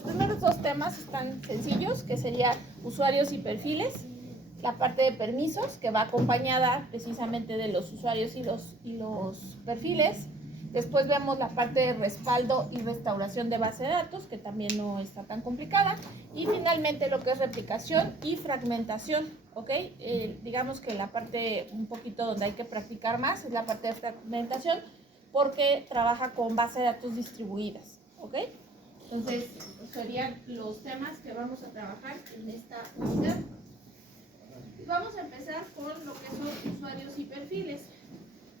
los primeros dos temas están sencillos, que serían usuarios y perfiles. La parte de permisos, que va acompañada precisamente de los usuarios y los perfiles. Después vemos la parte de respaldo y restauración de base de datos, que también no está tan complicada. Y finalmente lo que es replicación y fragmentación, ¿ok? Digamos que la parte un poquito donde hay que practicar más es la parte de fragmentación, porque trabaja con base de datos distribuidas, ¿ok? Entonces, serían los temas que vamos a trabajar en esta unidad. Vamos a empezar con lo que son usuarios y perfiles.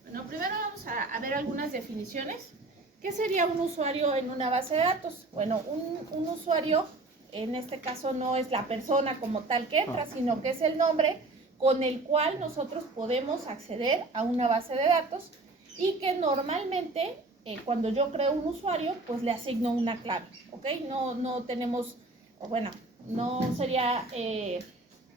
Bueno, primero vamos a ver algunas definiciones. ¿Qué sería un usuario en una base de datos? Bueno, un usuario, en este caso no es la persona como tal que entra, sino que es el nombre con el cual nosotros podemos acceder a una base de datos y que normalmente cuando yo creo un usuario, pues le asigno una clave, ¿ok? No tenemos, bueno, no sería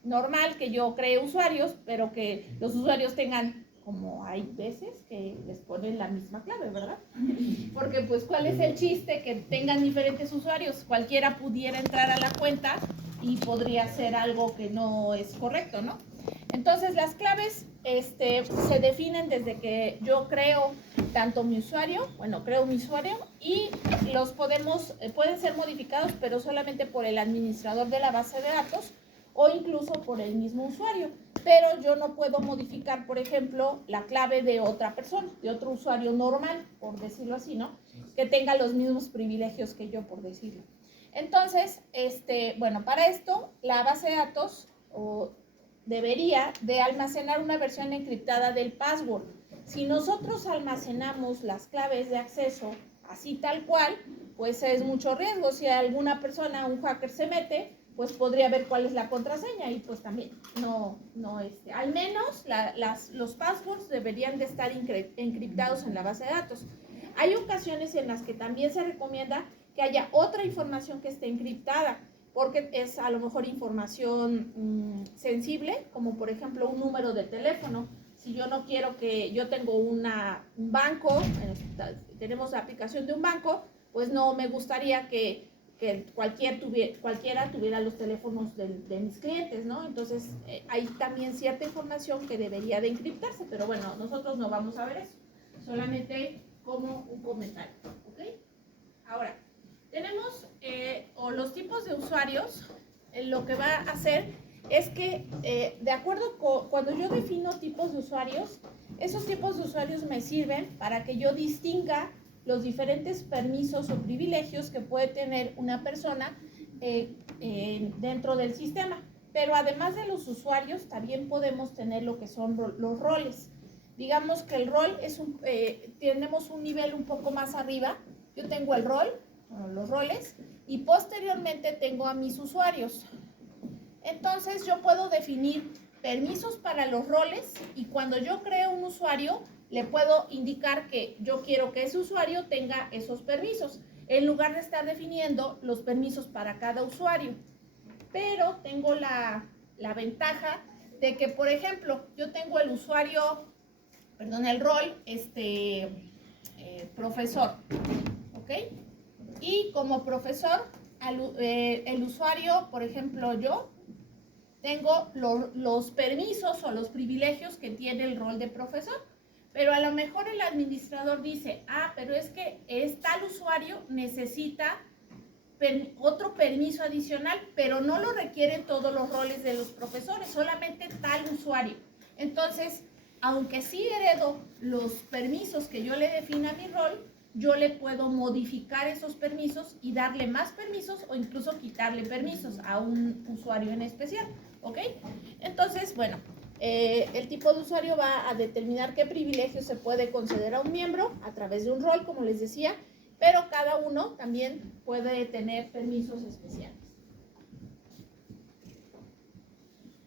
normal que yo cree usuarios, pero que los usuarios tengan, como hay veces que les ponen la misma clave, ¿verdad? Porque pues ¿cuál es el chiste? Que tengan diferentes usuarios, cualquiera pudiera entrar a la cuenta y podría ser algo que no es correcto, ¿no? Entonces las claves se definen desde que yo creo tanto mi usuario, bueno, creo mi usuario y los pueden ser modificados, pero solamente por el administrador de la base de datos o incluso por el mismo usuario, pero yo no puedo modificar, por ejemplo, la clave de otra persona, de otro usuario normal, por decirlo así, ¿no? Que tenga los mismos privilegios que yo, por decirlo. Entonces, bueno, para esto, la base de datos debería de almacenar una versión encriptada del password. Si nosotros almacenamos las claves de acceso así tal cual, pues es mucho riesgo. Si alguna persona, un hacker se mete, pues podría ver cuál es la contraseña y pues también al menos los passwords deberían de estar encriptados en la base de datos. Hay ocasiones en las que también se recomienda que haya otra información que esté encriptada, porque es a lo mejor información sensible, como por ejemplo un número de teléfono. Si yo no quiero que yo tengo un banco, tenemos la aplicación de un banco, pues no me gustaría que cualquiera tuviera los teléfonos de mis clientes, ¿no? Entonces, hay también cierta información que debería de encriptarse, pero bueno, nosotros no vamos a ver eso, solamente como un comentario, ¿ok? Ahora, tenemos los tipos de usuarios, lo que va a hacer es que, de acuerdo con cuando yo defino tipos de usuarios, esos tipos de usuarios me sirven para que yo distinga los diferentes permisos o privilegios que puede tener una persona dentro del sistema. Pero además de los usuarios, también podemos tener lo que son los roles. Digamos que el rol tenemos un nivel un poco más arriba. Yo tengo el rol, los roles, y posteriormente tengo a mis usuarios. Entonces yo puedo definir permisos para los roles y cuando yo creo un usuario, le puedo indicar que yo quiero que ese usuario tenga esos permisos, en lugar de estar definiendo los permisos para cada usuario. Pero tengo la ventaja de que, por ejemplo, yo tengo el rol, profesor, ¿ok? Y como profesor, el usuario, por ejemplo, yo tengo los permisos o los privilegios que tiene el rol de profesor. Pero a lo mejor el administrador dice, pero es que tal usuario necesita otro permiso adicional, pero no lo requieren todos los roles de los profesores, solamente tal usuario. Entonces, aunque sí heredo los permisos que yo le defina a mi rol, yo le puedo modificar esos permisos y darle más permisos o incluso quitarle permisos a un usuario en especial, ¿ok? Entonces, bueno, el tipo de usuario va a determinar qué privilegios se puede conceder a un miembro a través de un rol, como les decía, pero cada uno también puede tener permisos especiales.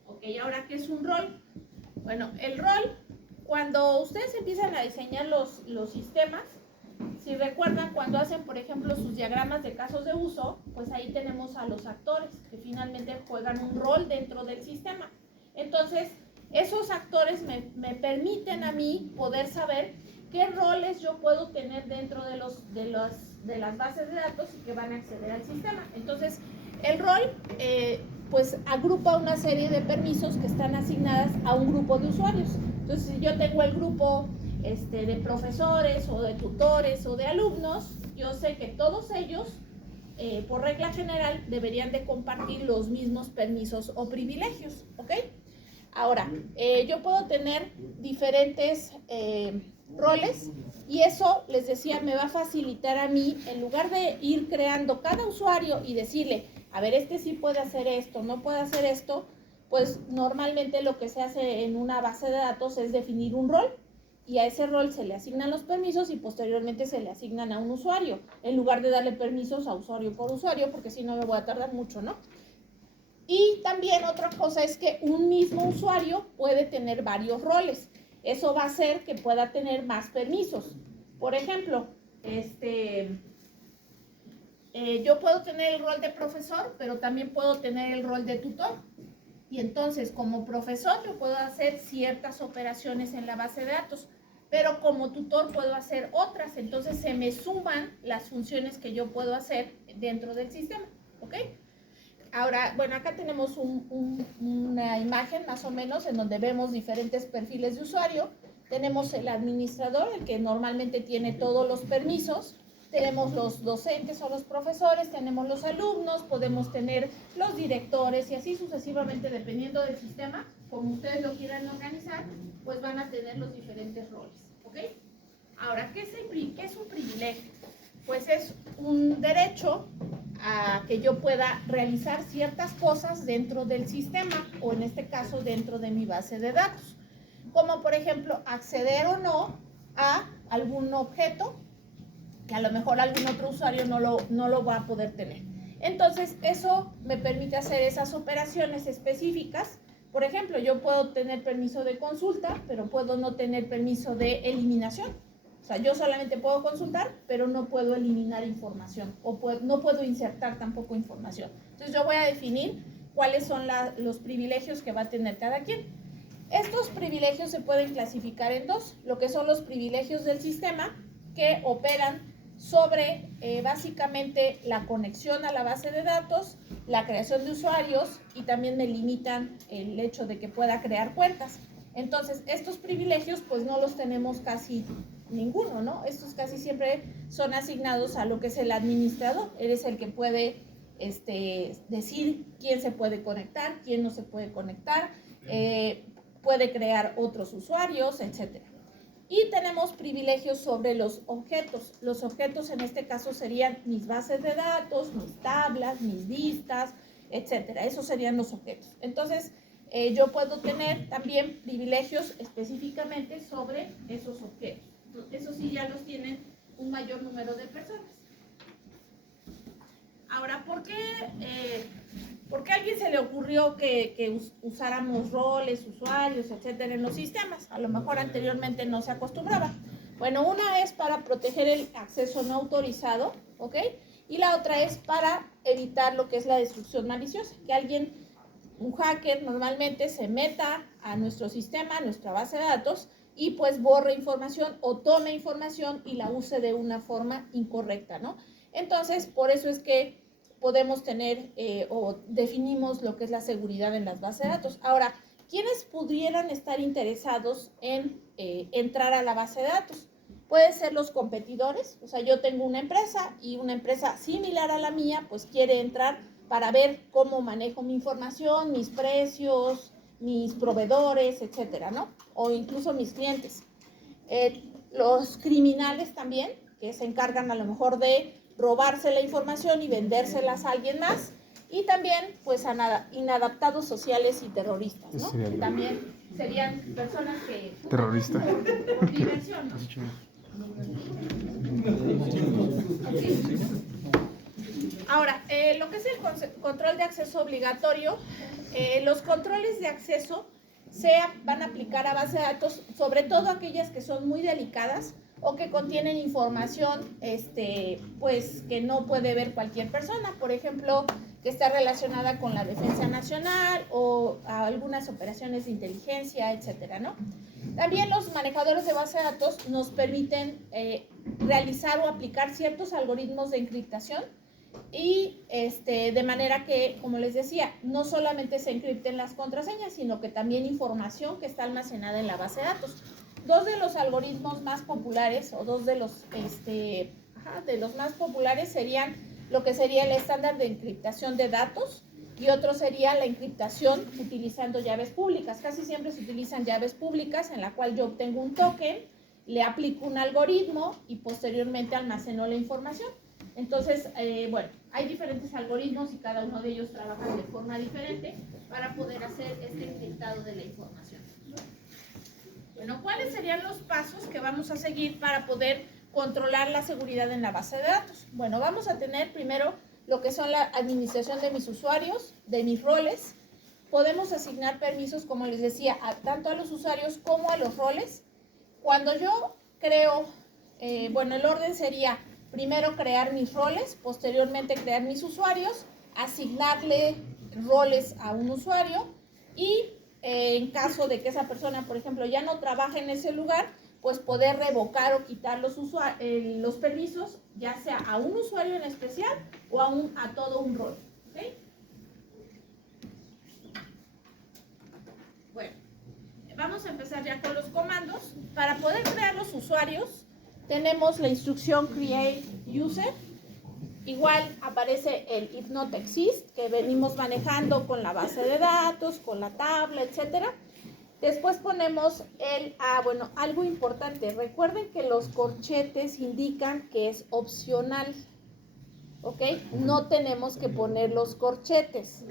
Ok, ahora, ¿qué es un rol? Bueno, el rol, cuando ustedes empiezan a diseñar los sistemas, si recuerdan, cuando hacen, por ejemplo, sus diagramas de casos de uso, pues ahí tenemos a los actores que finalmente juegan un rol dentro del sistema. Entonces, esos actores me permiten a mí poder saber qué roles yo puedo tener dentro de de las bases de datos y que van a acceder al sistema. Entonces, el rol pues agrupa una serie de permisos que están asignadas a un grupo de usuarios. Entonces, si yo tengo el grupo de profesores o de tutores o de alumnos, yo sé que todos ellos, por regla general, deberían de compartir los mismos permisos o privilegios, ¿ok? Ahora, yo puedo tener diferentes roles y eso, les decía, me va a facilitar a mí, en lugar de ir creando cada usuario y decirle, a ver, este sí puede hacer esto, no puede hacer esto, pues normalmente lo que se hace en una base de datos es definir un rol y a ese rol se le asignan los permisos y posteriormente se le asignan a un usuario, en lugar de darle permisos a usuario por usuario, porque si no me voy a tardar mucho, ¿no? Y también otra cosa es que un mismo usuario puede tener varios roles. Eso va a hacer que pueda tener más permisos. Por ejemplo, yo puedo tener el rol de profesor, pero también puedo tener el rol de tutor. Y entonces, como profesor, yo puedo hacer ciertas operaciones en la base de datos, pero como tutor puedo hacer otras. Entonces, se me suman las funciones que yo puedo hacer dentro del sistema, ¿ok? Ahora, bueno, acá tenemos una imagen más o menos en donde vemos diferentes perfiles de usuario. Tenemos el administrador, el que normalmente tiene todos los permisos. Tenemos los docentes o los profesores, tenemos los alumnos, podemos tener los directores y así sucesivamente, dependiendo del sistema, como ustedes lo quieran organizar, pues van a tener los diferentes roles, ¿ok? Ahora, ¿qué es un privilegio? Pues es un derecho a que yo pueda realizar ciertas cosas dentro del sistema o en este caso dentro de mi base de datos, como por ejemplo acceder o no a algún objeto que a lo mejor algún otro usuario no lo va a poder tener. Entonces eso me permite hacer esas operaciones específicas. Por ejemplo, yo puedo tener permiso de consulta, pero puedo no tener permiso de eliminación. O sea, yo solamente puedo consultar, pero no puedo eliminar información o no puedo insertar tampoco información. Entonces yo voy a definir cuáles son los privilegios que va a tener cada quien. Estos privilegios se pueden clasificar en dos, lo que son los privilegios del sistema, que operan sobre básicamente la conexión a la base de datos, la creación de usuarios y también me limitan el hecho de que pueda crear cuentas. Entonces, estos privilegios pues no los tenemos casi ninguno, ¿no? Estos casi siempre son asignados a lo que es el administrador. Eres el que puede decir quién se puede conectar, quién no se puede conectar, puede crear otros usuarios, etcétera. Y tenemos privilegios sobre los objetos. Los objetos en este caso serían mis bases de datos, mis tablas, mis vistas, etcétera. Esos serían los objetos. Entonces, yo puedo tener también privilegios específicamente sobre esos objetos. Eso sí ya los tienen un mayor número de personas. Ahora, ¿por qué a alguien se le ocurrió que usáramos roles, usuarios, etcétera, en los sistemas? A lo mejor anteriormente no se acostumbraba. Bueno, una es para proteger el acceso no autorizado, ¿ok? Y la otra es para evitar lo que es la destrucción maliciosa, que alguien, un hacker normalmente se meta a nuestro sistema, a nuestra base de datos, y pues borre información o tome información y la use de una forma incorrecta, ¿no? Entonces, por eso es que podemos tener o definimos lo que es la seguridad en las bases de datos. Ahora, ¿quiénes pudieran estar interesados en entrar a la base de datos? Pueden ser los competidores, o sea, yo tengo una empresa y una empresa similar a la mía, pues quiere entrar para ver cómo manejo mi información, mis precios, mis proveedores, etcétera, ¿no? O incluso mis clientes. Los criminales también, que se encargan a lo mejor de robarse la información y vendérselas a alguien más. Y también, pues, inadaptados sociales y terroristas, ¿no? Que también serían personas que... Terrorista. Por diversión, ¿no? Ahora, lo que es el control de acceso obligatorio, los controles de acceso van a aplicar a base de datos, sobre todo aquellas que son muy delicadas o que contienen información pues que no puede ver cualquier persona, por ejemplo, que está relacionada con la defensa nacional o a algunas operaciones de inteligencia, etcétera, ¿no? También los manejadores de base de datos nos permiten realizar o aplicar ciertos algoritmos de encriptación y de manera que, como les decía, no solamente se encripten las contraseñas, sino que también información que está almacenada en la base de datos. Dos de los algoritmos más populares, o dos de los más populares serían lo que sería el estándar de encriptación de datos, y otro sería la encriptación utilizando llaves públicas. Casi siempre se utilizan llaves públicas en la cual yo obtengo un token, le aplico un algoritmo y posteriormente almaceno la información. Entonces, bueno, hay diferentes algoritmos y cada uno de ellos trabaja de forma diferente para poder hacer este encriptado de la información. Bueno, ¿cuáles serían los pasos que vamos a seguir para poder controlar la seguridad en la base de datos? Bueno, vamos a tener primero lo que son la administración de mis usuarios, de mis roles. Podemos asignar permisos, como les decía, tanto a los usuarios como a los roles. Cuando yo creo, bueno, el orden sería primero crear mis roles, posteriormente crear mis usuarios, asignarle roles a un usuario y en caso de que esa persona, por ejemplo, ya no trabaje en ese lugar, pues poder revocar o quitar los permisos, ya sea a un usuario en especial o a todo un rol. ¿Okay? Bueno, vamos a empezar ya con los comandos. Para poder crear los usuarios, tenemos la instrucción create user. Igual aparece el if not exist, que venimos manejando con la base de datos, con la tabla, etcétera. Después ponemos bueno, algo importante. Recuerden que los corchetes indican que es opcional, ¿ok? No tenemos que poner los corchetes,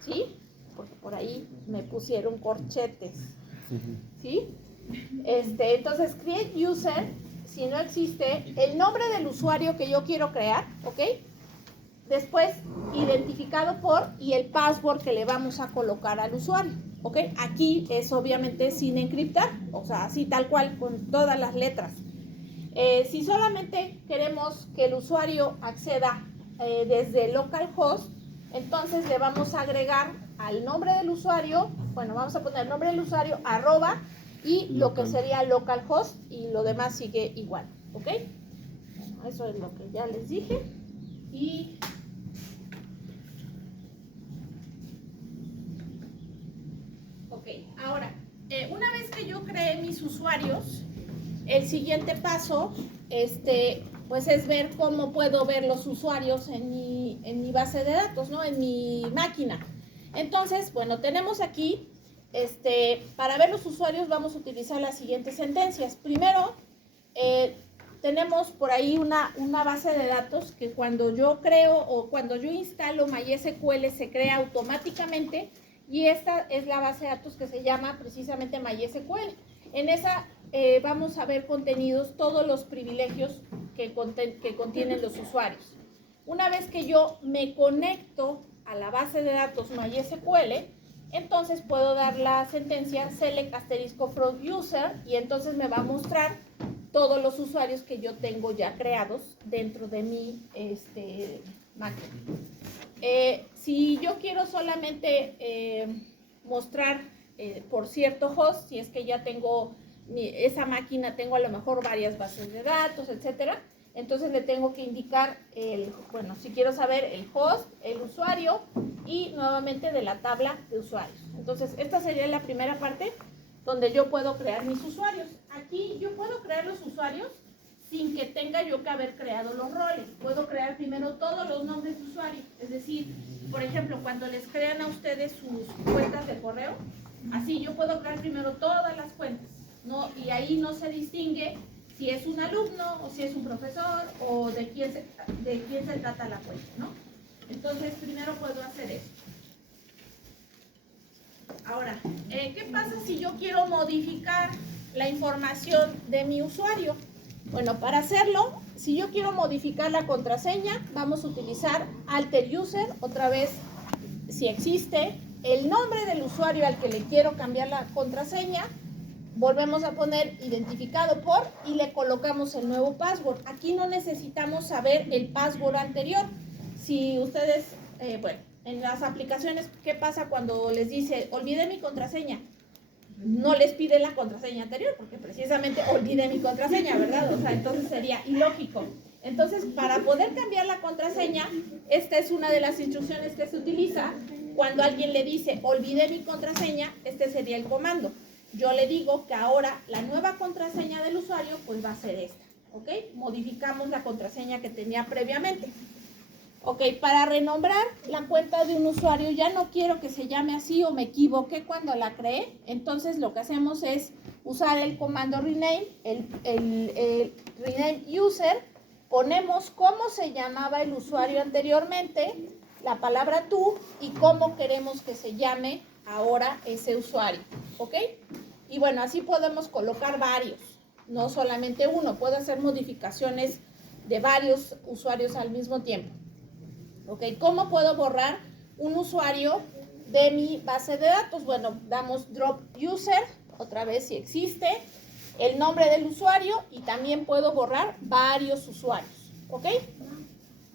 ¿sí? Porque por ahí me pusieron corchetes, ¿sí? Entonces, create user, si no existe, el nombre del usuario que yo quiero crear, ¿ok? Después, identificado por y el password que le vamos a colocar al usuario, ¿ok? Aquí es obviamente sin encriptar, o sea, así tal cual, con todas las letras. Si solamente queremos que el usuario acceda desde localhost, entonces le vamos a agregar al nombre del usuario, bueno, vamos a poner el nombre del usuario, @ y lo que sería localhost, y lo demás sigue igual, ¿ok? Bueno, eso es lo que ya les dije. Y ok, ahora, una vez que yo creé mis usuarios, el siguiente paso, pues es ver cómo puedo ver los usuarios en mi base de datos, ¿no? En mi máquina. Entonces, bueno, tenemos aquí, para ver los usuarios vamos a utilizar las siguientes sentencias. Primero, tenemos por ahí una base de datos que cuando yo creo o cuando yo instalo MySQL se crea automáticamente, y esta es la base de datos que se llama precisamente MySQL. En esa vamos a ver contenidos, todos los privilegios que contienen los usuarios. Una vez que yo me conecto a la base de datos MySQL, entonces puedo dar la sentencia select * from user, y entonces me va a mostrar todos los usuarios que yo tengo ya creados dentro de mi máquina. Si yo quiero solamente mostrar por cierto host, si es que ya tengo esa máquina, tengo a lo mejor varias bases de datos, etcétera, entonces le tengo que indicar bueno, si quiero saber el host, el usuario y nuevamente de la tabla de usuarios. Entonces, esta sería la primera parte donde yo puedo crear mis usuarios. Aquí yo puedo crear los usuarios sin que tenga yo que haber creado los roles. Puedo crear primero todos los nombres de usuario. Es decir, por ejemplo, cuando les crean a ustedes sus cuentas de correo, así yo puedo crear primero todas las cuentas, ¿no? Y ahí no se distingue si es un alumno o si es un profesor o de quién se trata la cuenta, ¿no? Entonces, primero puedo hacer eso. Ahora, ¿qué pasa si yo quiero modificar la información de mi usuario? Bueno, para hacerlo, si yo quiero modificar la contraseña, vamos a utilizar alter user, otra vez, si existe, el nombre del usuario al que le quiero cambiar la contraseña, volvemos a poner identificado por y le colocamos el nuevo password. Aquí no necesitamos saber el password anterior. Si ustedes, bueno, en las aplicaciones, ¿qué pasa cuando les dice olvidé mi contraseña? no les pide la contraseña anterior, porque precisamente olvidé mi contraseña, ¿verdad? O sea, entonces sería ilógico. Entonces, para poder cambiar la contraseña, esta es una de las instrucciones que se utiliza cuando alguien le dice, olvidé mi contraseña, este sería el comando. Yo le digo que ahora la nueva contraseña del usuario, pues va a ser esta, ¿ok? Modificamos la contraseña que tenía previamente. Ok, para renombrar la cuenta de un usuario, ya no quiero que se llame así o me equivoqué cuando la creé, entonces lo que hacemos es usar el comando rename, el rename user, ponemos cómo se llamaba el usuario anteriormente, la palabra tú y cómo queremos que se llame ahora ese usuario, ¿ok? Y bueno, así podemos colocar varios, no solamente uno, puedo hacer modificaciones de varios usuarios al mismo tiempo. ¿Ok? ¿Cómo puedo borrar un usuario de mi base de datos? Bueno, damos drop user, otra vez si existe, el nombre del usuario y también puedo borrar varios usuarios, ¿ok?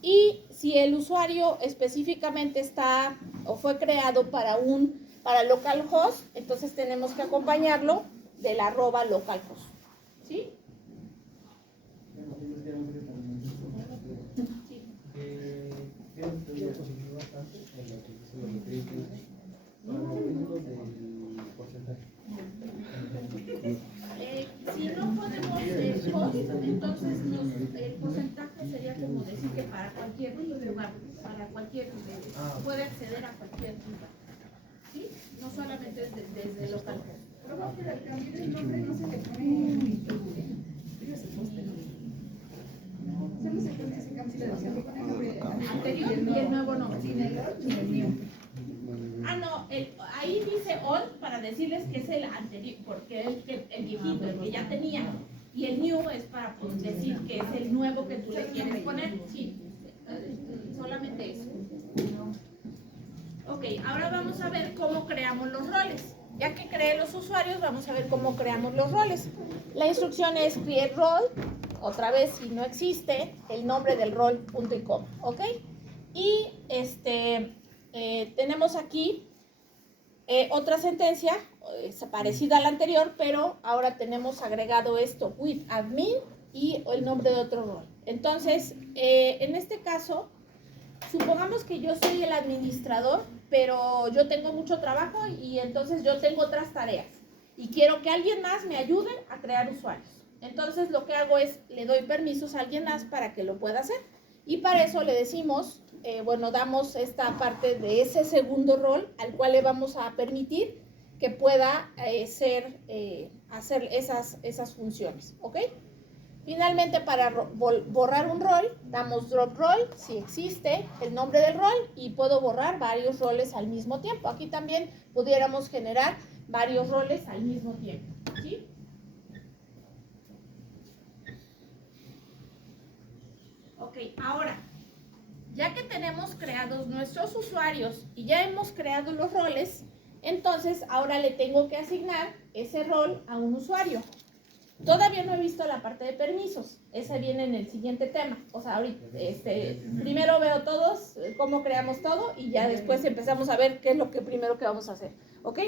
Y si el usuario específicamente está o fue creado para localhost, entonces tenemos que acompañarlo del @localhost, ¿sí? Si no podemos host, entonces el porcentaje sería como decir que para cualquier lugar, para cualquier puede acceder a cualquier lugar, ¿sí? No solamente desde local. ¿Cómo que al cambiar el nombre no se le pone solo se cambia ese cambio anterior y el nuevo nombre? Sin el otro, sin el new. Ah, no, ahí dice old para decirles que es el anterior, porque es el viejito, el que ya tenía. Y el new es para decir que es el nuevo que tú le quieres poner. Sí, solamente eso. Ok, ahora vamos a ver cómo creamos los roles. Ya que creé los usuarios, vamos a ver cómo creamos los roles. La instrucción es create role, otra vez si no existe, el nombre del rol, punto y coma, ¿ok? Y tenemos aquí otra sentencia parecida a la anterior, pero ahora tenemos agregado esto with admin y el nombre de otro rol. Entonces, en este caso, supongamos que yo soy el administrador, pero yo tengo mucho trabajo y entonces yo tengo otras tareas y quiero que alguien más me ayude a crear usuarios. Entonces lo que hago es, le doy permisos a alguien más para que lo pueda hacer y para eso le decimos, bueno, damos esta parte de ese segundo rol al cual le vamos a permitir que pueda hacer esas funciones, ¿ok? Finalmente, para borrar un rol, damos drop role, si existe el nombre del rol, y puedo borrar varios roles al mismo tiempo. Aquí también pudiéramos generar varios roles al mismo tiempo, ¿sí? Ok, ahora, ya que tenemos creados nuestros usuarios y ya hemos creado los roles, entonces ahora le tengo que asignar ese rol a un usuario. Todavía no he visto la parte de permisos, ese viene en el siguiente tema. O sea, ahorita, primero veo todos, cómo creamos todo y ya después empezamos a ver qué es lo que primero que vamos a hacer, ¿ok?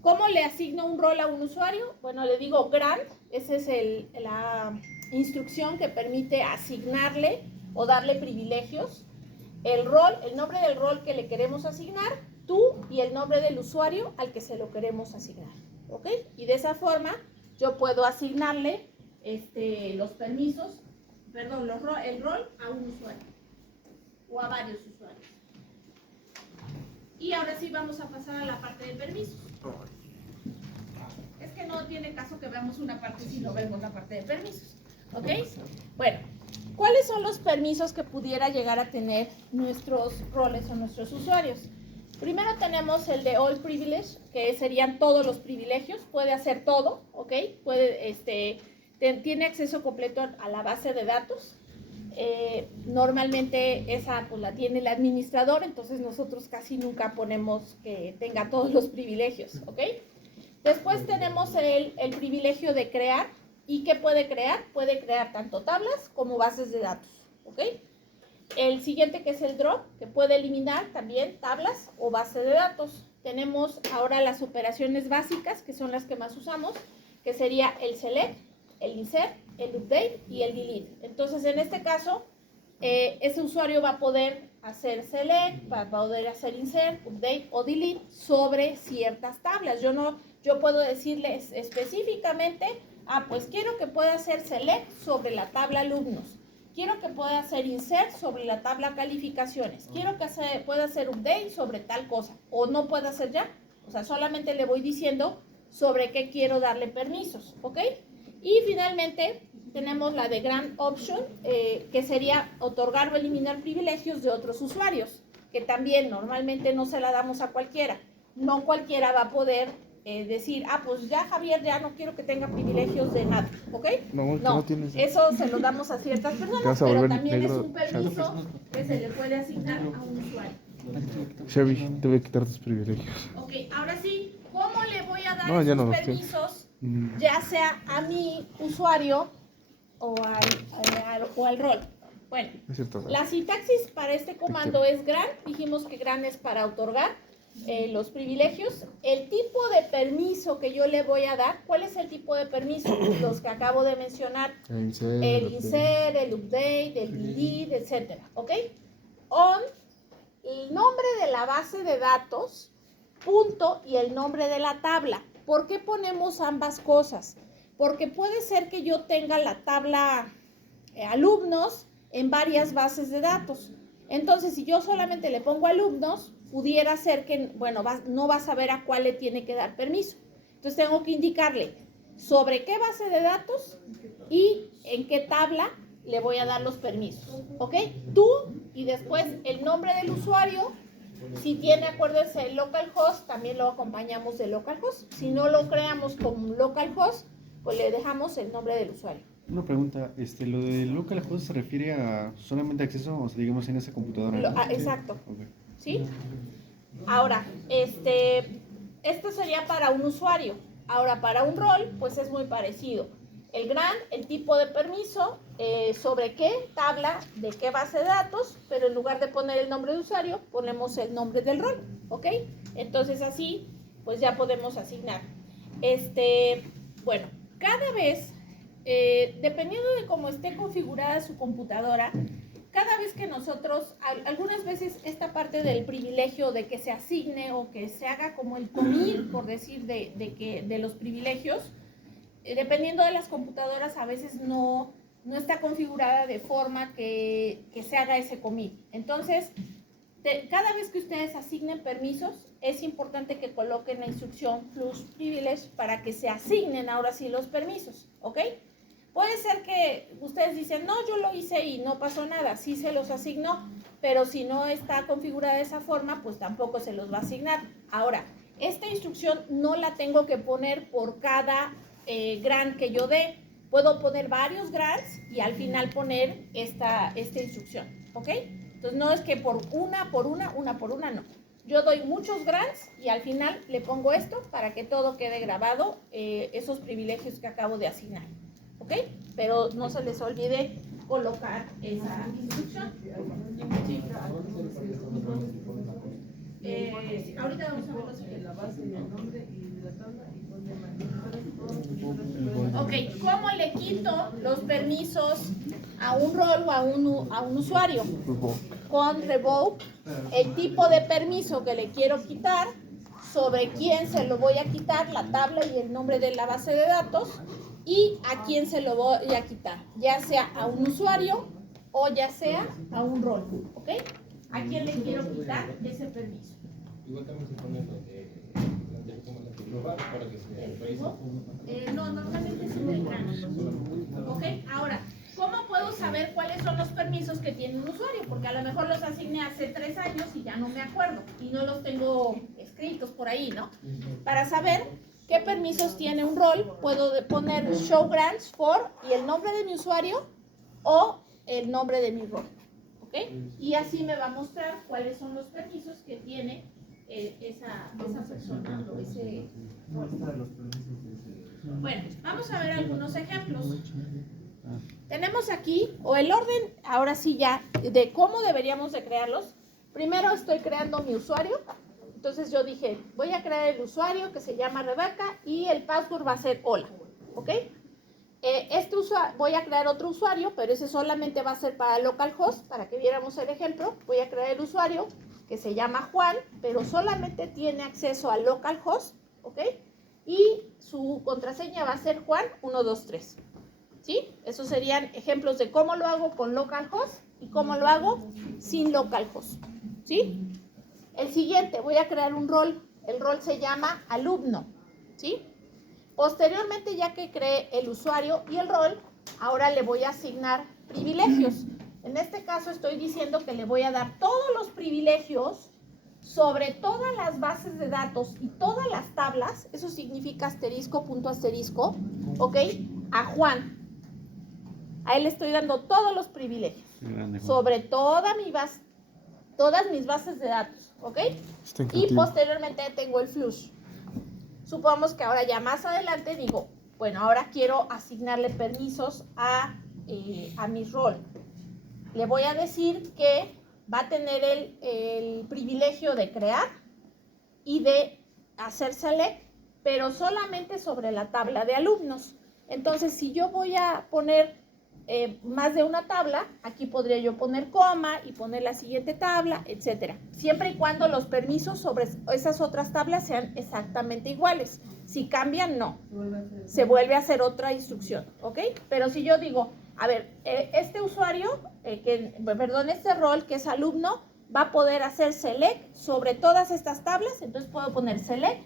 ¿Cómo le asigno un rol a un usuario? Bueno, le digo grant, esa es la instrucción que permite asignarle o darle privilegios. El rol, el nombre del rol que le queremos asignar, tú y el nombre del usuario al que se lo queremos asignar, ¿ok? Y de esa forma yo puedo asignarle los permisos, perdón, el rol a un usuario o a varios usuarios. Y ahora sí vamos a pasar a la parte de permisos. Es que no tiene caso que veamos una parte si no vemos la parte de permisos, ¿ok? Bueno, ¿cuáles son los permisos que pudiera llegar a tener nuestros roles o nuestros usuarios? Primero tenemos el de All Privilege, que serían todos los privilegios, puede hacer todo, ¿ok? Tiene acceso completo a la base de datos. Normalmente esa pues la tiene el administrador, entonces nosotros casi nunca ponemos que tenga todos los privilegios, ¿ok? Después tenemos el privilegio de crear. ¿Y qué puede crear? Puede crear tanto tablas como bases de datos, ¿ok? El siguiente que es el drop, que puede eliminar también tablas o base de datos. tenemos ahora las operaciones básicas, que son las que más usamos, que sería el select, el insert, el update y el delete. Entonces, en este caso, ese usuario va a poder hacer select, va a poder hacer insert, update o delete sobre ciertas tablas. Yo puedo decirles específicamente, pues quiero que pueda hacer select sobre la tabla alumnos. Quiero que pueda hacer insert sobre la tabla calificaciones. Quiero que pueda hacer update sobre tal cosa. O no pueda hacer ya. O sea, solamente le voy diciendo sobre qué quiero darle permisos. ¿Ok? Y finalmente tenemos la de Grant Option, que sería otorgar o eliminar privilegios de otros usuarios. Que también normalmente no se la damos a cualquiera. No cualquiera va a poder decir, pues ya Javier, ya no quiero que tenga privilegios de nada, ¿ok? No, eso se lo damos a ciertas personas, pero también es un permiso que se le puede asignar a un usuario. Chevy, te voy a quitar tus privilegios. Ok, ahora sí, ¿cómo le voy a dar esos permisos, ya sea a mi usuario o al rol? Bueno, la sintaxis para este comando es grant. Dijimos que grant es para otorgar los privilegios. El tipo de permiso que yo le voy a dar, ¿cuál es el tipo de permiso? Los que acabo de mencionar, el insert, el update, el delete, etcétera, ¿ok? On, el nombre de la base de datos, punto, y el nombre de la tabla. ¿Por qué ponemos ambas cosas? Porque puede ser que yo tenga la tabla alumnos en varias bases de datos. Entonces, si yo solamente le pongo alumnos, pudiera ser que, no va a saber a cuál le tiene que dar permiso. Entonces, tengo que indicarle sobre qué base de datos y en qué tabla le voy a dar los permisos. ¿Ok? Tú y después el nombre del usuario. Si tiene, acuérdense, el localhost, también lo acompañamos de localhost. Si no lo creamos como localhost, pues le dejamos el nombre del usuario. Una pregunta, lo de localhost se refiere a solamente acceso, o sea, digamos, en esa computadora, ¿no? Exacto. Okay. ¿Sí? Ahora, esto sería para un usuario. Ahora, para un rol, pues es muy parecido. El grant, el tipo de permiso, sobre qué tabla, de qué base de datos, pero en lugar de poner el nombre de usuario, ponemos el nombre del rol, ¿ok? Entonces así, pues ya podemos asignar. Bueno, cada vez, dependiendo de cómo esté configurada su computadora, cada vez que nosotros, algunas veces esta parte del privilegio de que se asigne o que se haga como el commit, por decir, de los privilegios, dependiendo de las computadoras, a veces no está configurada de forma que se haga ese commit. Entonces, cada vez que ustedes asignen permisos, es importante que coloquen la instrucción plus privilege para que se asignen ahora sí los permisos, ¿ok? Puede ser que ustedes dicen, no, yo lo hice y no pasó nada, sí se los asignó, pero si no está configurada de esa forma, pues tampoco se los va a asignar. Ahora, esta instrucción no la tengo que poner por cada grant que yo dé. Puedo poner varios grants y al final poner esta instrucción, ¿ok? Entonces no es que por una, no. Yo doy muchos grants y al final le pongo esto para que todo quede grabado, esos privilegios que acabo de asignar, ¿ok? Pero no se les olvide colocar esa instrucción. Sí. Ahorita vamos a ver la base del nombre y la tabla. Ok, ¿cómo le quito los permisos a un rol o a un usuario? Con revoke, el tipo de permiso que le quiero quitar, sobre quién se lo voy a quitar, la tabla y el nombre de la base de datos, y a quién se lo voy a quitar, ya sea a un usuario o ya sea a un rol, ¿ok? ¿A quién le quiero quitar ese permiso? Igual también se pone lo de global para que se no, normalmente es en el grano. ¿Ok? Ahora, ¿cómo puedo saber cuáles son los permisos que tiene un usuario? Porque a lo mejor los asigné hace 3 años y ya no me acuerdo y no los tengo escritos por ahí, ¿no? Para saber qué permisos tiene un rol, puedo poner show grants for y el nombre de mi usuario o el nombre de mi rol. ¿Ok? Y así me va a mostrar cuáles son los permisos que tiene esa persona o ese rol. Bueno, vamos a ver algunos ejemplos. Tenemos aquí, o el orden, ahora sí ya, de cómo deberíamos de crearlos. Primero estoy creando mi usuario. Entonces yo dije, voy a crear el usuario que se llama Rebeca y el password va a ser hola, ¿ok? Voy a crear otro usuario, pero ese solamente va a ser para localhost, para que viéramos el ejemplo. Voy a crear el usuario que se llama Juan, pero solamente tiene acceso a localhost, ¿ok? Y su contraseña va a ser Juan123, ¿sí? Esos serían ejemplos de cómo lo hago con localhost y cómo lo hago sin localhost, ¿sí? El siguiente, voy a crear un rol. El rol se llama alumno, ¿sí? Posteriormente, ya que creé el usuario y el rol, ahora le voy a asignar privilegios. En este caso estoy diciendo que le voy a dar todos los privilegios sobre todas las bases de datos y todas las tablas, eso significa asterisco, punto asterisco, ¿ok? A Juan. A él le estoy dando todos los privilegios sobre todas mis bases de datos, ¿ok? Y posteriormente tengo el flush. Supongamos que ahora ya más adelante digo, bueno, ahora quiero asignarle permisos a mi rol. Le voy a decir que va a tener el privilegio de crear y de hacer select, pero solamente sobre la tabla de alumnos. Entonces, si yo voy a poner más de una tabla, aquí podría yo poner coma y poner la siguiente tabla, etcétera. Siempre y cuando los permisos sobre esas otras tablas sean exactamente iguales. Si cambian, no. Se vuelve a hacer otra instrucción, ¿ok? Pero si yo digo, a ver, este usuario, este rol que es alumno, va a poder hacer select sobre todas estas tablas, entonces puedo poner select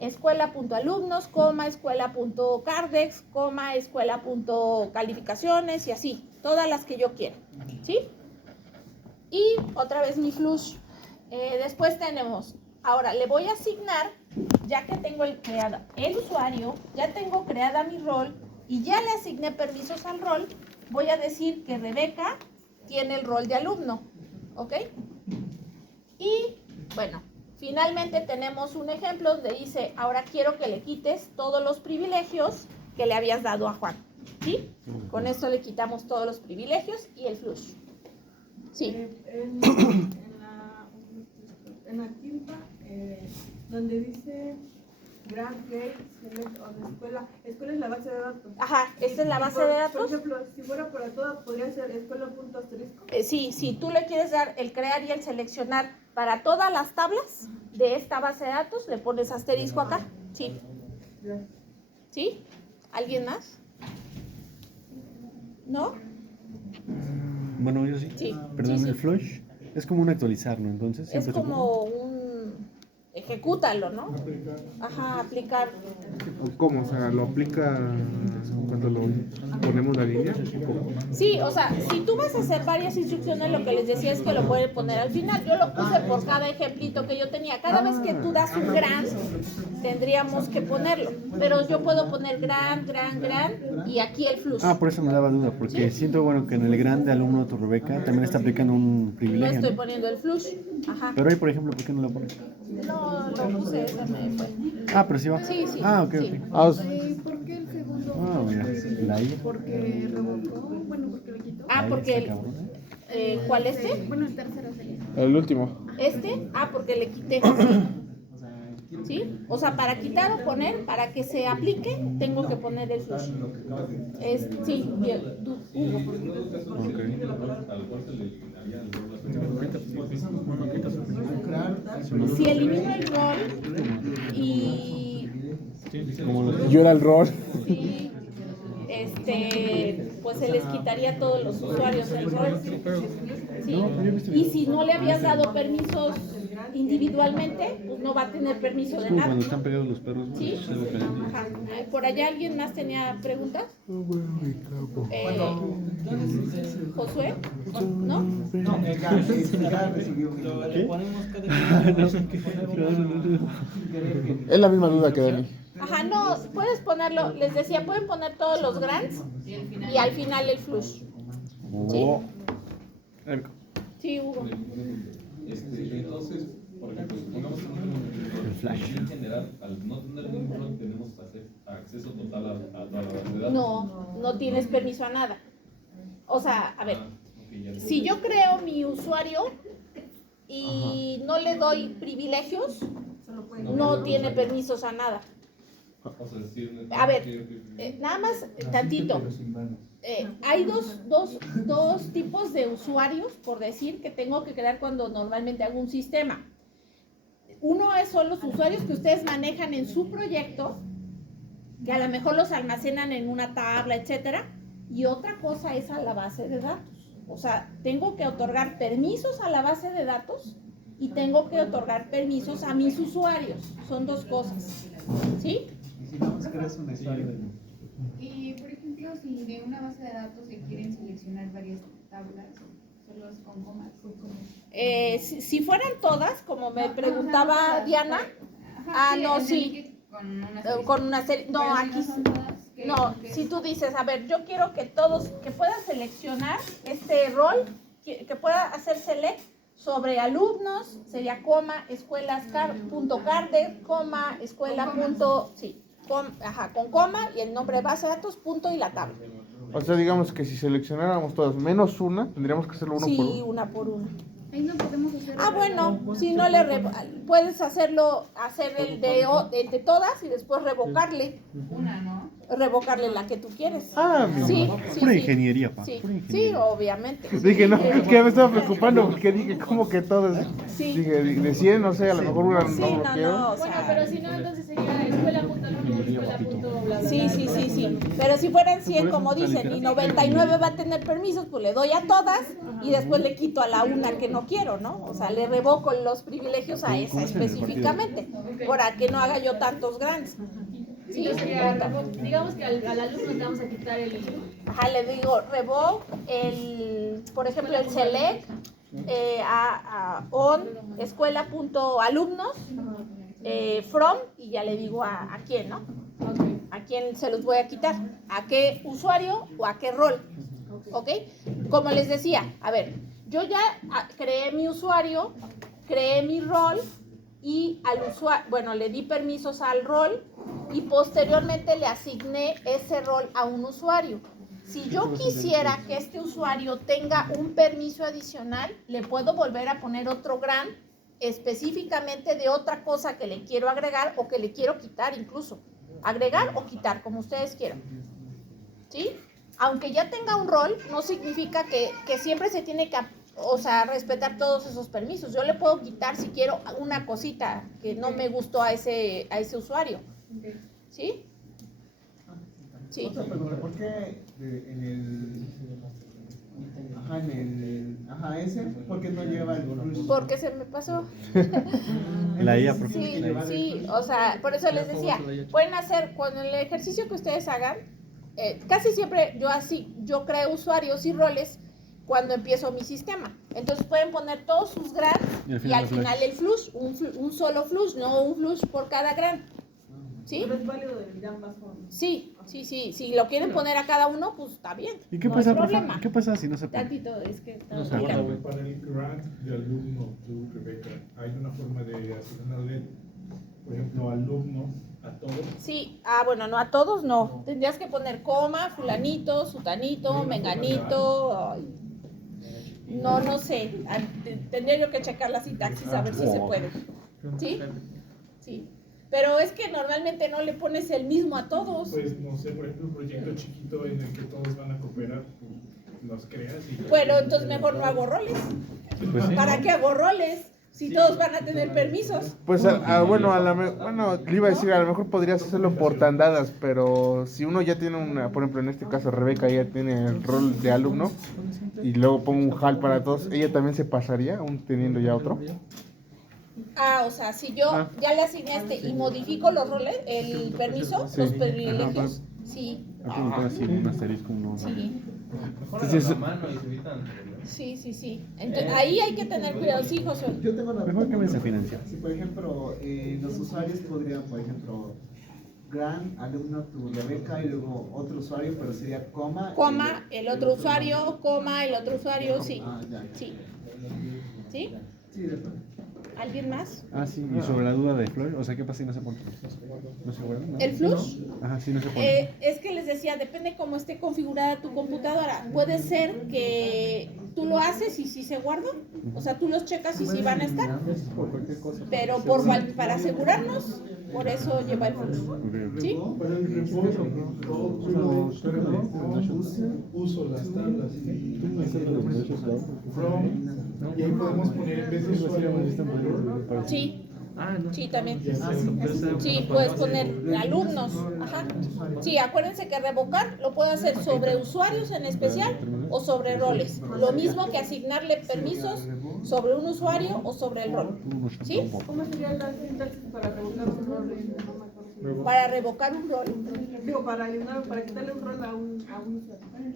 escuela.alumnos, escuela.cardex, escuela.calificaciones y así, todas las que yo quiera, ¿sí? Y otra vez mi flush. Después tenemos, ahora le voy a asignar, ya que tengo el usuario, ya tengo creada mi rol y ya le asigné permisos al rol, voy a decir que Rebeca tiene el rol de alumno, ¿ok? Y bueno, finalmente tenemos un ejemplo donde dice, ahora quiero que le quites todos los privilegios que le habías dado a Juan, ¿sí? Con esto le quitamos todos los privilegios y el flush. Sí. En la quinta, donde dice Grant Gate, Select on escuela es la base de datos. Ajá, esta es la base de datos. Por ejemplo, si fuera para todas, podría ser escuela.asterisco. Sí, si tú le quieres dar el crear y el seleccionar para todas las tablas de esta base de datos, le pones asterisco acá. Sí. ¿Sí? ¿Alguien más? ¿No? Bueno, yo sí. Sí. Perdón, Sí, sí. el flush es como un actualizar, ¿no? Entonces, Es siempre se como un... Ejecútalo, ¿no? Ajá, aplicar. ¿Cómo? O sea, ¿lo aplica cuando lo ponemos la línea? ¿Cómo? Sí, o sea, si tú vas a hacer varias instrucciones, lo que les decía es que lo pueden poner al final. Yo lo puse por cada ejemplito que yo tenía. Cada vez que tú das un gran, tendríamos que ponerlo. Pero yo puedo poner gran, y aquí el flush. por eso me daba duda, porque siento, bueno, que en el grande alumno de tu Rebeca también está aplicando un No privilegio, estoy ¿no? poniendo el flush. Ajá. Pero ahí, por ejemplo, ¿por qué no lo pones? No, lo puse, esa me fue. Pero sí va. Sí, sí. Ok, Sí. ok. ¿Por qué el segundo? Mira, la I. Porque revocó, bueno, porque lo quitó. Porque el, ¿cuál Bueno, el tercero sería. El último. Porque le quité. ¿Sí? O sea, para quitar o poner, para que se aplique, tengo que poner el flush. Sí, bien. Si elimino el rol y Yo era el rol. sí, pues se les quitaría a todos los usuarios el rol. ¿Sí? Y si no le habías dado permisos individualmente, pues no va a tener permiso de Como nada. cuando están pegados los perros, ¿no? ¿Sí? Es algo diferente. Ajá. ¿Por allá alguien más tenía preguntas? ¿Josué? ¿No? Le ponemos cada Es la misma duda que Dani. Ajá, no, puedes ponerlo, les decía, pueden poner todos los grants y al final el flush. Oh. Sí, Hugo. Entonces, por ejemplo, supongamos que en general, al no tener ningún rol, tenemos acceso total a toda la base de datos. No tienes permiso a nada. O sea, a ver, Ok, si yo creo mi usuario y no le doy privilegios, no tiene permisos a nada. O sea, decir, A ver, nada más tantito. Hay dos tipos de usuarios, por decir, que tengo que crear cuando normalmente hago un sistema. Uno son los usuarios que ustedes manejan en su proyecto, que a lo mejor los almacenan en una tabla, etcétera, y otra cosa es a la base de datos. O sea, tengo que otorgar permisos a la base de datos y tengo que otorgar permisos a mis usuarios. Son dos cosas, ¿sí? Y si no creas un usuario. Y por ejemplo, si de una base de datos se quieren seleccionar varias tablas, solo es con comas. Si fueran todas, como me preguntaba Diana, no, sí. Con una serie. No, aquí. No, si tú dices, a ver, yo quiero que todos, que puedan seleccionar este rol, que pueda hacer select sobre alumnos, sería coma, escuelas, punto carder, coma, escuela, punto, sí, con coma y el nombre de base de datos, punto y la tabla. O sea, digamos que si seleccionáramos todas menos una, tendríamos que hacerlo uno por uno. Sí, una por una. Ahí no podemos hacer. Bueno, si no puedes hacer el de todas y después revocarle. Una, ¿no? Revocarle la que tú quieres. Mira, Sí, pura sí. ingeniería, pa. Sí, Pura sí, ingeniería. obviamente. Dije, no, es que ya me estaba preocupando porque dije, ¿cómo que todas? Sí. Dije, de 100, no sé, a lo mejor una Sí, no lo quiero. no, o Bueno, sea, pero si no, entonces sería escuela.alumno, escuela.bla, bla, sí. Pero si fueran 100, como dicen, y 99 va a tener permisos, pues le doy a todas y después le quito a la una que no quiero, ¿no? O sea, le revoco los privilegios a esa específicamente, para que no haga yo tantos grandes. Sí, digamos que al alumno le vamos a quitar el. le digo revoke, por ejemplo, el select on escuela.alumnos from, y ya le digo a quién, ¿no? A quién se los voy a quitar, a qué usuario o a qué rol, ¿ok? Como les decía, a ver, yo ya creé mi usuario, creé mi rol y al usuario, bueno, le di permisos al rol y posteriormente le asigné ese rol a un usuario. Si yo quisiera que este usuario tenga un permiso adicional, le puedo volver a poner otro grant específicamente de otra cosa que le quiero agregar o que le quiero quitar incluso. Agregar o quitar, como ustedes quieran. ¿Sí? Aunque ya tenga un rol, no significa que siempre se tiene que, respetar todos esos permisos. Yo le puedo quitar si quiero una cosita que no me gustó a ese usuario. ¿Sí? Sí. Otra pregunta, ¿por qué ¿por qué no lleva el flush? Porque se me pasó. La IA Sí, o sea, por eso les decía, pueden hacer, con el ejercicio que ustedes hagan, casi siempre yo creo usuarios y roles cuando empiezo mi sistema. Entonces pueden poner todos sus grants y al final el flush, un solo flush, no un flush por cada grant. ¿Sí? Pero es válido de ambas formas. Sí. Si lo quieren poner a cada uno, pues está bien. ¿Y qué No pasa, hay profe? problema. ¿Qué pasa si no se puede? Tantito, es que está No sé, dígame. Para el grant de alumno, tú, Rebeca, ¿hay una forma de asignarle, por ejemplo, alumno a todos? Sí, bueno, no a todos, no. Tendrías que poner coma, fulanito, sutanito, menganito. Ay. No sé. Tendría yo que checar la sintaxis a ver si se puede. ¿Sí? Sí. Pero es que normalmente no le pones el mismo a todos. Pues, no sé, por ejemplo, un proyecto chiquito en el que todos van a cooperar, pues, los creas y... Bueno, entonces mejor no hago roles. Pues sí. ¿Para qué hago roles? Si todos van a tener permisos. Pues, bueno, le iba a decir, a lo mejor podrías hacerlo por tandadas, pero si uno ya tiene por ejemplo, en este caso, Rebeca ya tiene el rol de alumno, y luego pongo un HAL para todos, ¿ella también se pasaría, aún teniendo ya otro? O sea, si yo ya le asigné y modifico los roles, el permiso, los privilegios, sí. Hay que montar así un asterisco, uno. Sí. Entonces, la mano y se evitan. Sí. Entonces, ahí hay que tener cuidado, sí, José. Yo tengo una Mejor que me financiar. Si por ejemplo los usuarios podrían, por ejemplo, gran alumno tu Rebeca y luego otro usuario, pero sería coma. Coma, el otro usuario, coma, el otro usuario, sí. Ya. Sí. ¿Sí? Sí, de acuerdo. ¿Alguien más? Sí, y sobre la duda de Flor, o sea, ¿qué pasa si no se pone? ¿No se guarda? ¿No? ¿El flush? Ajá, sí, no se pone. Es que les decía, depende cómo esté configurada tu computadora. Puede ser que tú lo haces y si se guardan, o sea, tú los checas y si van a estar, Por cualquier cosa. pero para asegurarnos, por eso lleva el flujo. ¿Sí? Para el reposo, uso las tablas y tú me from, y ahí podemos poner en vez de usuario. Sí. Sí, también. Sí, puedes poner alumnos. Ajá. Sí, acuérdense que revocar lo puedo hacer sobre usuarios en especial o sobre roles. Lo mismo que asignarle permisos sobre un usuario o sobre el rol. ¿Sí? ¿Cómo sería la sintaxis para revocar un rol? No me acuerdo. Para revocar un rol. Digo, para quitarle un rol a un usuario.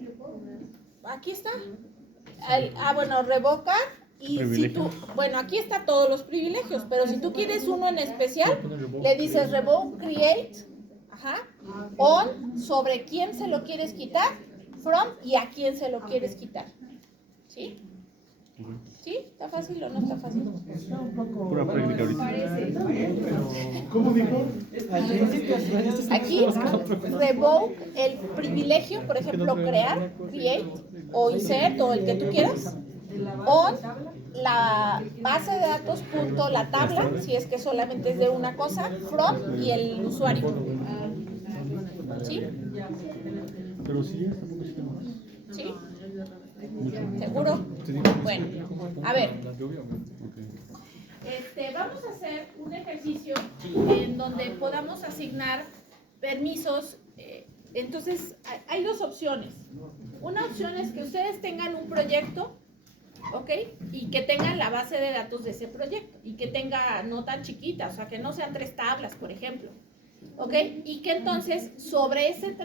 Aquí está. Bueno, revocar. Y si tú, bueno, aquí está todos los privilegios, pero si tú quieres uno en especial, le dices revoke, create, ajá, on, sobre quién se lo quieres quitar, from y a quién se lo quieres quitar. ¿Sí? ¿Sí? ¿Está fácil o no está fácil? Pura práctica ahorita. ¿Cómo dijo? Aquí, revoke el privilegio, por ejemplo, crear, create o insert o el que tú quieras. On la base de datos punto la tabla, si es que solamente es de una cosa, from y el usuario. ¿Sí? Pero sí, tampoco es que ¿Sí? ¿Seguro? Bueno, a ver. Vamos a hacer un ejercicio en donde podamos asignar permisos. Entonces, hay dos opciones. Una opción es que ustedes tengan un proyecto, ¿ok? Y que tengan la base de datos de ese proyecto y que tenga no tan chiquita, o sea, que no sean 3 tablas, por ejemplo, ¿ok? Y que entonces sobre ese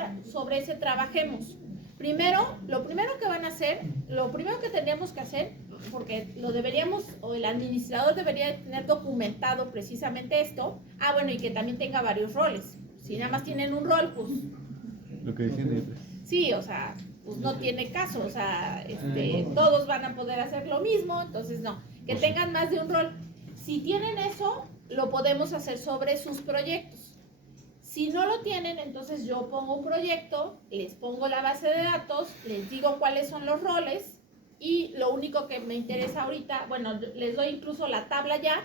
trabajemos. Primero, lo primero que van a hacer, lo primero que tendríamos que hacer, porque lo deberíamos, o el administrador debería tener documentado precisamente esto, bueno, y que también tenga varios roles. Si nada más tienen un rol, pues... Lo que decían Sí, o sea... pues no tiene caso, o sea, todos van a poder hacer lo mismo, entonces no, que tengan más de un rol. Si tienen eso, lo podemos hacer sobre sus proyectos. Si no lo tienen, entonces yo pongo un proyecto, les pongo la base de datos, les digo cuáles son los roles y lo único que me interesa ahorita, bueno, les doy incluso la tabla ya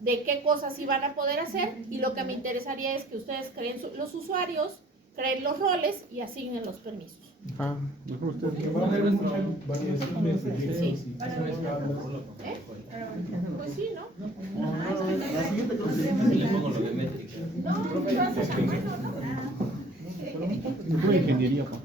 de qué cosas sí van a poder hacer y lo que me interesaría es que ustedes creen los usuarios, creen los roles y asignen los permisos. Mejor ustedes. Que va a haber mucha variación de proyectos. Sí. Pues sí, ¿no? La siguiente cosa. Le pongo lo de métrica. No, tú haces a mano, ¿no? Pura ingeniería, pa.